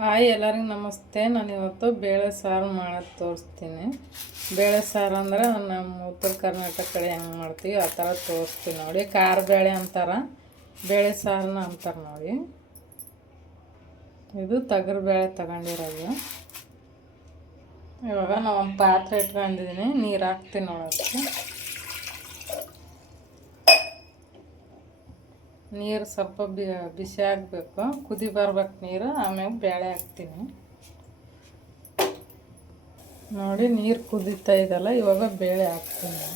Hi ಎಲ್ಲರಿಗೂ ನಮಸ್ತೆ. ನಾನು ಇವತ್ತು ಬೇಳೆ ಸಾರು ಮಾಡೋದು ತೋರಿಸ್ತೀನಿ. ಬೇಳೆ ಸಾರು ಅಂದ್ರೆ ನಮ್ಮ ಉತ್ತರ ಕರ್ನಾಟಕ ಕಡೆ ಹೆಂಗೆ ಮಾಡ್ತೀವಿ ಆ ಥರ ತೋರಿಸ್ತೀನಿ ನೋಡಿ. ಖಾರ ಬೇಳೆ ಅಂತಾರೆ, ಬೇಳೆ ಸಾರನ್ನ ಅಂತಾರೆ ನೋಡಿ. ಇದು ತೊಗರಿ ಬೇಳೆ ತಗೊಂಡಿರೋದು. ಇವಾಗ ನಾವು ಒಂದು ಪಾತ್ರೆ ಇಟ್ಕೊಂಡಿದ್ದೀನಿ, ನೀರು ಹಾಕ್ತೀನಿ ನೋಡೋಕ್ಕೆ. ನೀರು ಸ್ವಲ್ಪ ಬಿಸಿ ಆಗಬೇಕು, ಕುದಿ ಬರ್ಬೇಕು ನೀರು. ಆಮೇಲೆ ಬೇಳೆ ಹಾಕ್ತೀನಿ ನೋಡಿ. ನೀರು ಕುದೀತಾ ಇದಲ್ಲ, ಇವಾಗ ಬೇಳೆ ಹಾಕ್ತೀನಿ.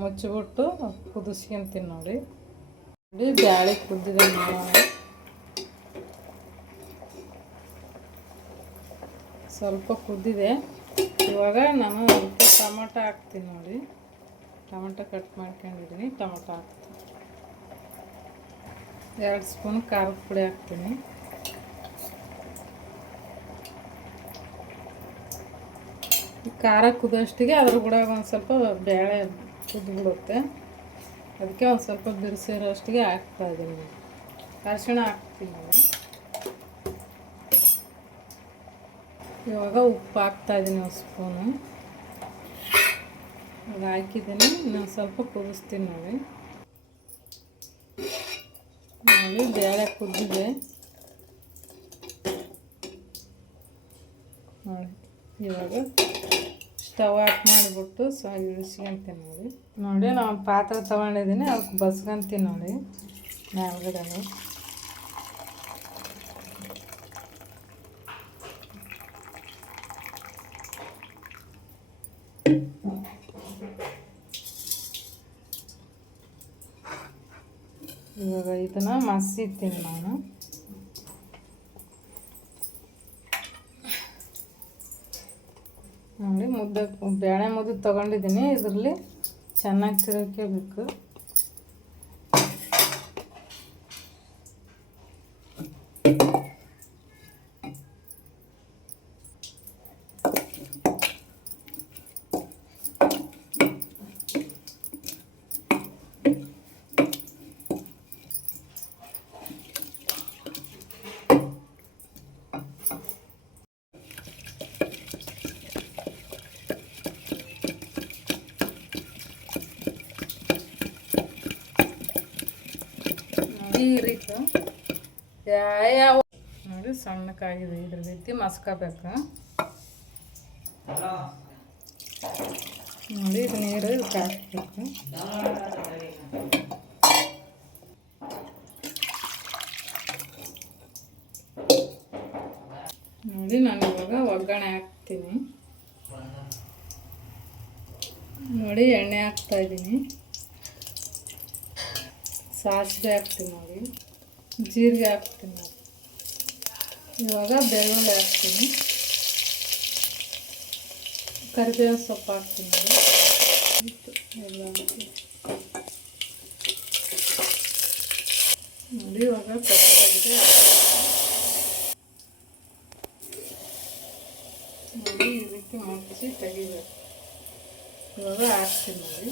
ಮುಚ್ಚಿಬಿಟ್ಟು ಕುದಿಸ್ಕೊಂತೀನಿ ನೋಡಿ. ಬೇಳೆ ಕುದ್ದಿದೆ ನೋಡೋಣ. ಸ್ವಲ್ಪ ಕುದ್ದಿದೆ. ಇವಾಗ ನಾನು ಅದಕ್ಕೆ ಟೊಮೊಟೊ ಹಾಕ್ತೀನಿ ನೋಡಿ. ಟೊಮೊಟೊ ಕಟ್ ಮಾಡ್ಕೊಂಡಿದ್ದೀನಿ, ಟೊಮೊಟೊ ಹಾಕ್ತೀನಿ. 2 ಸ್ಪೂನ್ ಖಾರದ ಪುಡಿ ಹಾಕ್ತೀನಿ. ಖಾರ ಕುದೋಷ್ಟಿಗೆ ಅದ್ರ ಕೂಡ ಒಂದು ಸ್ವಲ್ಪ ಬೇಳೆ ಕುದ್ಬಿಡುತ್ತೆ. ಅದಕ್ಕೆ ಒಂದು ಸ್ವಲ್ಪ ಬಿರುಸಿರೋಷ್ಟಿಗೆ ಹಾಕ್ತಾಯಿದ್ದೀನಿ. ಅರಿಶಿಣ ಹಾಕ್ತೀನಿ. ಇವಾಗ ಉಪ್ಪು ಹಾಕ್ತಾಯಿದ್ದೀನಿ 1 ಸ್ಪೂನು. ಅದು ಹಾಕಿದ್ದೀನಿ. ಇನ್ನೊಂದು ಸ್ವಲ್ಪ ಕುದಿಸ್ತೀನಿ ನೋಡಿ. ಬೇಳೆ ಕುದ್ದಿದೆ ನೋಡಿ. ಇವಾಗ ಸ್ಟವ್ ಆಫ್ ಮಾಡಿಬಿಟ್ಟು ಇಳಿಸ್ಕೊಂತೀನಿ ನೋಡಿ. ನಾನು ಪಾತ್ರೆ ತೊಗೊಂಡಿದ್ದೀನಿ, ಅದಕ್ಕೆ ಬಸ್ಕೊಂತೀನಿ ನೋಡಿ ಮೇಲ್ಗಡೆ. ಇವಾಗ ಇದನ್ನು ಮಸಿತೀನಿ ನಾನು. ನೋಡಿ, ಬೇಳೆ ಮುದ್ದೆ ತೊಗೊಂಡಿದ್ದೀನಿ. ಇದರಲ್ಲಿ ಚೆನ್ನಾಗಿ ತಿರುಗ್ಕೋಬೇಕು. ಈ ರೀತಿ ಯಾವ ನೋಡಿ ಸಣ್ಣಕ್ಕಾಗಿದೆ. ಇದ್ರ ರೀತಿ ಮಸ್ಕೋಬೇಕು ನೋಡಿ. ಇದು ನೀರು ಇದಕ್ಕೆ ಹಾಕ್ಬೇಕು ನೋಡಿ. ನಾನು ಇವಾಗ ಒಗ್ಗರಣೆ ಹಾಕ್ತೀನಿ ನೋಡಿ. ಎಣ್ಣೆ ಹಾಕ್ತಾಯಿದ್ದೀನಿ, ಸಾಸಿವೆ ಹಾಕ್ತೀನಿ ನೋಡಿ, ಜೀರಿಗೆ ಹಾಕ್ತೀನಿ ನೋಡಿ. ಇವಾಗ ಬೆಳ್ಳುಳ್ಳಿ ಹಾಕ್ತೀನಿ, ಕರಿಬೇವಿನ ಸೊಪ್ಪು ಹಾಕ್ತೀನಿ ನೋಡಿ. ಎಲ್ಲ ಹಾಕ್ತೀನಿ ನೋಡಿ. ಇವಾಗ ಕಚ್ಚಾಗಿದೆ ನೋಡಿ. ಈ ರೀತಿ ಮುಚ್ಚಿ ತೆಗಿಬೇಕು. ಇವಾಗ ಹಾಕ್ತೀನಿ ನೋಡಿ.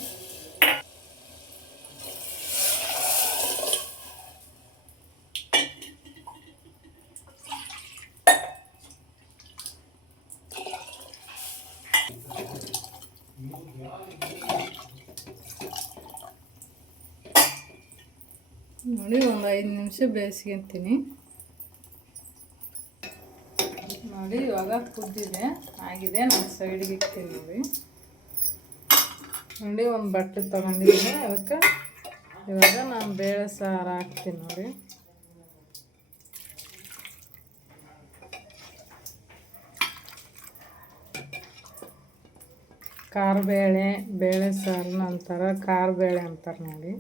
ನೋಡಿ, ಒಂದು 5 ನಿಮಿಷ ಬೇಯಿಸ್ಕೊಂತೀನಿ ನೋಡಿ. ಇವಾಗ ಕುದ್ದಿದೆ, ಆಗಿದೆ. ನಾನು ಸೈಡ್ಗೆ ಇಕ್ತೀನಿ ನೋಡಿ. ನೋಡಿ, ಒಂದು ಬಟ್ಟೆ ತೊಗೊಂಡಿದ್ದೀನಿ, ಅದಕ್ಕೆ ಇವಾಗ ನಾನು ಬೇಳೆ ಸಾರು ಹಾಕ್ತೀನಿ ನೋಡಿ. ಖಾರ ಬೇಳೆ ಸಾರನ್ನ ಅಂತಾರೆ, ಖಾರ ಬೇಳೆ ಅಂತಾರೆ ನೋಡಿ.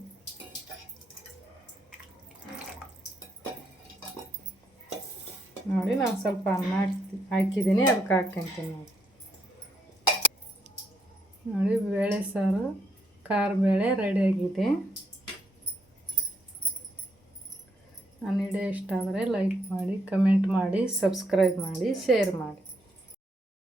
ನೋಡಿ, ನಾನು ಸ್ವಲ್ಪ ಅನ್ನ ಹಾಕಿದ್ದೀನಿ, ಅದಕ್ಕೆ ಹಾಕ್ಕೊಂತೀನಿ ನೋಡಿ. ನೋಡಿ, ಬೇಳೆ ಸಾರು ಖಾರ ಬೇಳೆ ರೆಡಿಯಾಗಿದೆ. ನನ್ನ ವಿಡಿಯೋ ಇಷ್ಟ ಆದರೆ ಲೈಕ್ ಮಾಡಿ, ಕಮೆಂಟ್ ಮಾಡಿ, ಸಬ್ಸ್ಕ್ರೈಬ್ ಮಾಡಿ, ಶೇರ್ ಮಾಡಿ.